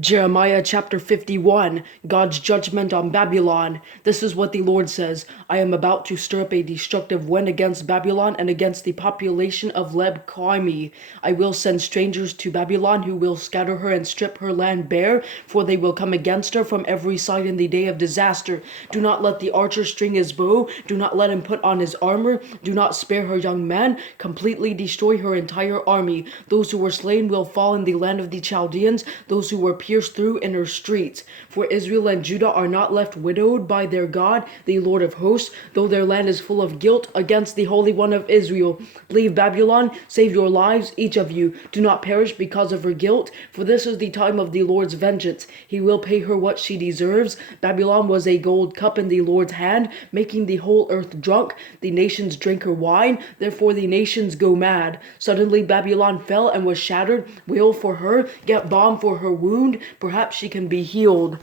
Jeremiah chapter 51, God's judgment on Babylon. This is what the Lord says: I am about to stir up a destructive wind against Babylon and against the population of Leb Kaimi. I will send strangers to Babylon who will scatter her and strip her land bare, for they will come against her from every side in the day of disaster. Do not let the archer string his bow. Do not let him put on his armor. Do not spare her young men. Completely destroy her entire army. Those who were slain will fall in the land of the Chaldeans. Those who were pierced through in her streets. For Israel and Judah are not left widowed by their God, the Lord of hosts, though their land is full of guilt against the Holy One of Israel. Leave Babylon, save your lives, each of you. Do not perish because of her guilt, for this is the time of the Lord's vengeance. He will pay her what she deserves. Babylon was a gold cup in the Lord's hand, making the whole earth drunk. The nations drink her wine, therefore the nations go mad. Suddenly Babylon fell and was shattered. Wail for her, get balm for her wound. Perhaps she can be healed.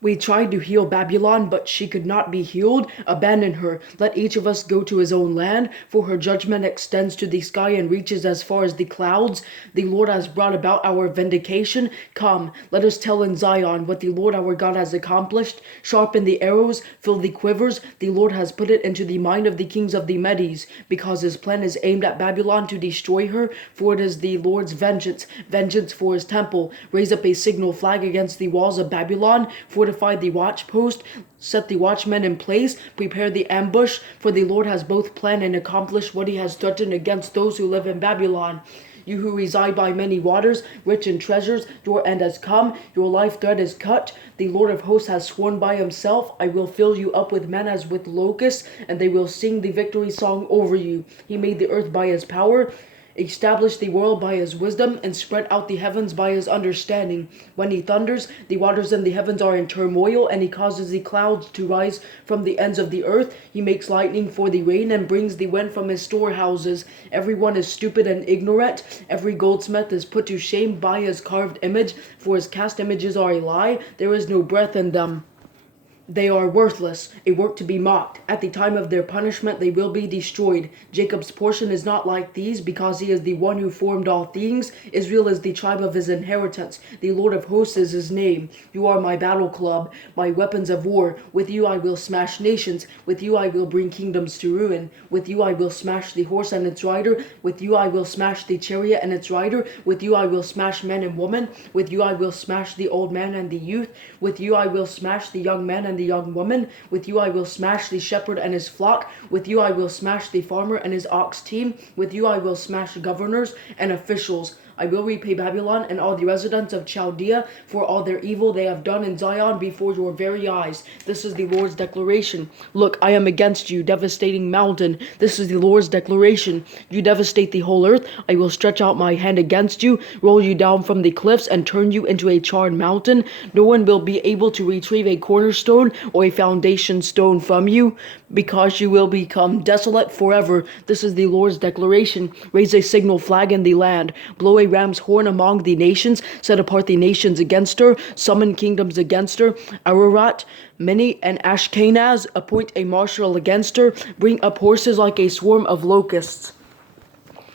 We tried to heal Babylon, but she could not be healed. Abandon her. Let each of us go to his own land, for her judgment extends to the sky and reaches as far as the clouds. The Lord has brought about our vindication. Come, let us tell in Zion what the Lord our God has accomplished. Sharpen the arrows, fill the quivers. The Lord has put it into the mind of the kings of the Medes, because his plan is aimed at Babylon to destroy her, for it is the Lord's vengeance for his temple. Raise up a signal flag against the walls of Babylon, fortify the watchpost, set the watchmen in place, prepare the ambush, for the Lord has both planned and accomplished what he has threatened against those who live in Babylon. You who reside by many waters, rich in treasures, your end has come, your life thread is cut. The Lord of hosts has sworn by himself, I will fill you up with men as with locusts, and they will sing the victory song over you. He made the earth by his power, established the world by his wisdom, and spread out the heavens by his understanding. When he thunders, the waters in the heavens are in turmoil, and he causes the clouds to rise from the ends of the earth. He makes lightning for the rain and brings the wind from his storehouses. Everyone is stupid and ignorant. Every goldsmith is put to shame by his carved image, for his cast images are a lie. There is no breath in them. They are worthless, a work to be mocked. At the time of their punishment they will be destroyed. Jacob's portion is not like these, because he is the one who formed all things. Israel is the tribe of his inheritance. The Lord of hosts is his name. You are my battle club, my weapons of war. With you I will smash nations. With you I will bring kingdoms to ruin. With you I will smash the horse and its rider. With you I will smash the chariot and its rider. With you I will smash men and women. With you I will smash the old man and the youth. With you I will smash the young men and the young woman. With you I will smash the shepherd and his flock. With you I will smash the farmer and his ox team. With you I will smash governors and officials. I will repay Babylon and all the residents of Chaldea for all their evil they have done in Zion before your very eyes. This is the Lord's declaration. Look, I am against you, devastating mountain. This is the Lord's declaration. You devastate the whole earth. I will stretch out my hand against you, roll you down from the cliffs, and turn you into a charred mountain. No one will be able to retrieve a cornerstone or a foundation stone from you, because you will become desolate forever. This is the Lord's declaration. Raise a signal flag in the land. Blow a ram's horn among the nations. Set apart the nations against her. Summon kingdoms against her. Ararat, Mini, and Ashkenaz. Appoint a marshal against her. Bring up horses like a swarm of locusts.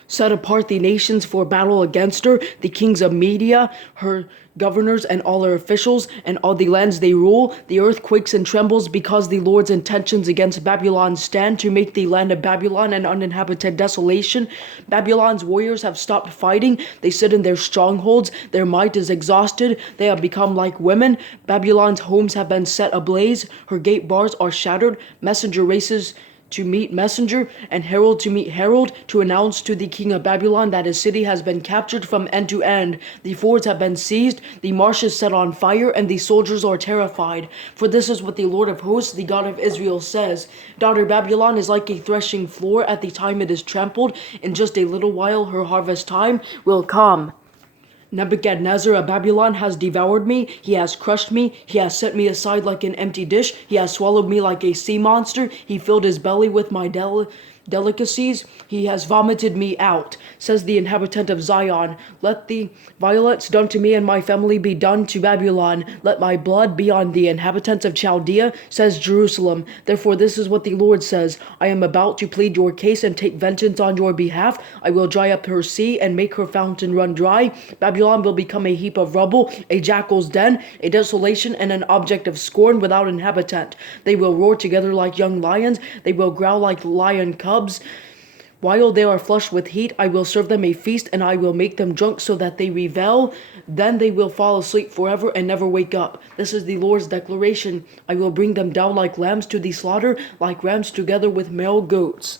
Set apart the nations for battle against her, the kings of Media, her governors and all her officials, and all the lands they rule. The earth quakes and trembles because the Lord's intentions against Babylon stand, to make the land of Babylon an uninhabited desolation. Babylon's warriors have stopped fighting. They sit in their strongholds. Their might is exhausted. They have become like women. Babylon's homes have been set ablaze. Her gate bars are shattered. Messenger races to meet messenger, and herald to meet herald, to announce to the king of Babylon that his city has been captured from end to end. The fords have been seized, the marshes set on fire, and the soldiers are terrified. For this is what the Lord of hosts, the God of Israel, says: Daughter Babylon is like a threshing floor at the time it is trampled. In just a little while her harvest time will come. Nebuchadnezzar of Babylon has devoured me, he has crushed me, he has set me aside like an empty dish, he has swallowed me like a sea monster, he filled his belly with my delicacies. He has vomited me out, says the inhabitant of Zion. Let the violence done to me and my family be done to Babylon. Let my blood be on the inhabitants of Chaldea, says Jerusalem. Therefore this is what the Lord says. I am about to plead your case and take vengeance on your behalf. I will dry up her sea and make her fountain run dry. Babylon will become a heap of rubble, a jackal's den, a desolation, and an object of scorn without inhabitant. They will roar together like young lions. They will growl like lion cubs. While they are flushed with heat, I will serve them a feast, and I will make them drunk so that they revel. Then they will fall asleep forever and never wake up. This is the Lord's declaration. I will bring them down like lambs to the slaughter, like rams together with male goats.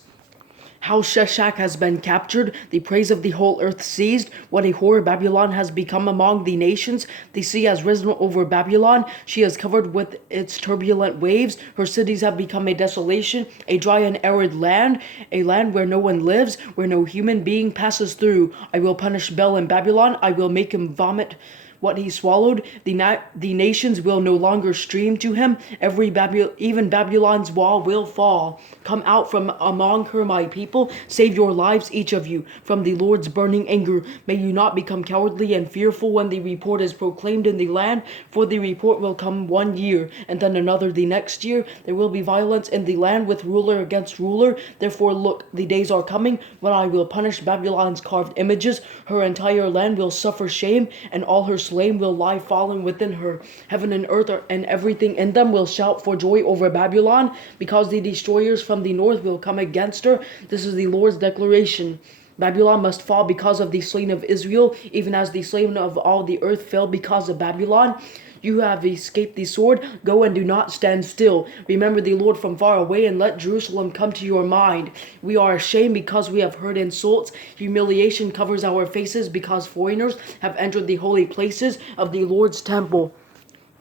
How Sheshach has been captured, the praise of the whole earth seized. What a horror Babylon has become among the nations. The sea has risen over Babylon. She is covered with its turbulent waves. Her cities have become a desolation, a dry and arid land, a land where no one lives, where no human being passes through. I will punish Bel in Babylon. I will make him vomit what he swallowed. The nations will no longer stream to him. Even Babylon's wall will fall. Come out from among her, my people. Save your lives, each of you, from the Lord's burning anger. May you not become cowardly and fearful when the report is proclaimed in the land, for the report will come 1 year, and then another the next year. There will be violence in the land with ruler against ruler. Therefore look, the days are coming when I will punish Babylon's carved images. Her entire land will suffer shame, and all her slain will lie fallen within her. Heaven and earth and everything in them will shout for joy over Babylon, because the destroyers from the north will come against her. This is the Lord's declaration. Babylon must fall because of the slain of Israel, even as the slain of all the earth fell because of Babylon. You have escaped the sword. Go and do not stand still. Remember the Lord from far away, and let Jerusalem come to your mind. We are ashamed because we have heard insults. Humiliation covers our faces because foreigners have entered the holy places of the Lord's temple.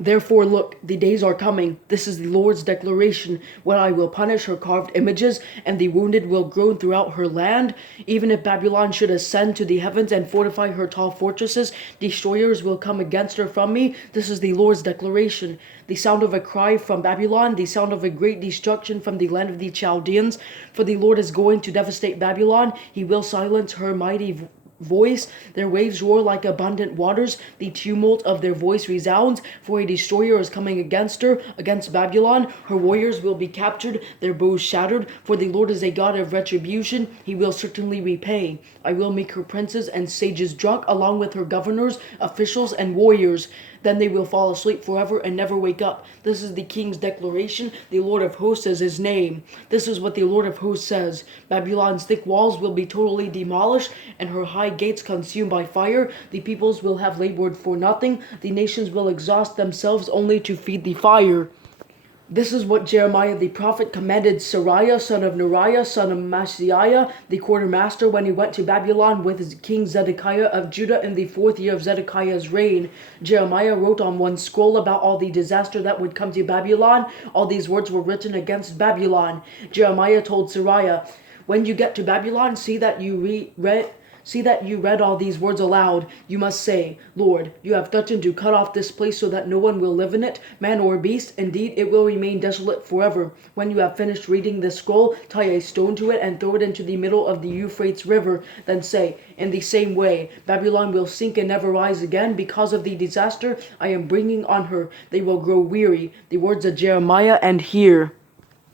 Therefore look, the days are coming. This is the Lord's declaration, when I will punish her carved images, and the wounded will groan throughout her land. Even if Babylon should ascend to the heavens and fortify her tall fortresses, destroyers will come against her from me. This is the Lord's declaration. The sound of a cry from Babylon, the sound of a great destruction from the land of the Chaldeans. For the Lord is going to devastate Babylon. He will silence her mighty voice. Their waves roar like abundant waters. The tumult of their voice resounds, for a destroyer is coming against her, against Babylon. Her warriors will be captured, their bows shattered, for the Lord is a God of retribution. He will certainly repay. I will make her princes and sages drunk, along with her governors, officials, and warriors. Then they will fall asleep forever and never wake up. This is the king's declaration. The Lord of hosts is his name. This is what the Lord of hosts says. Babylon's thick walls will be totally demolished, and her high gates consumed by fire. The peoples will have labored for nothing. The nations will exhaust themselves only to feed the fire. This is what Jeremiah the prophet commanded Seraiah, son of Neriah, son of Maaseiah, the quartermaster, when he went to Babylon with King Zedekiah of Judah in the 4th year of Zedekiah's reign. Jeremiah wrote on one scroll about all the disaster that would come to Babylon. All these words were written against Babylon. Jeremiah told Seraiah, when you get to Babylon, see that you read all these words aloud. You must say, Lord, you have threatened to cut off this place so that no one will live in it, man or beast. Indeed, it will remain desolate forever. When you have finished reading this scroll, tie a stone to it and throw it into the middle of the Euphrates River. Then say, in the same way, Babylon will sink and never rise again because of the disaster I am bringing on her. They will grow weary. The words of Jeremiah end here.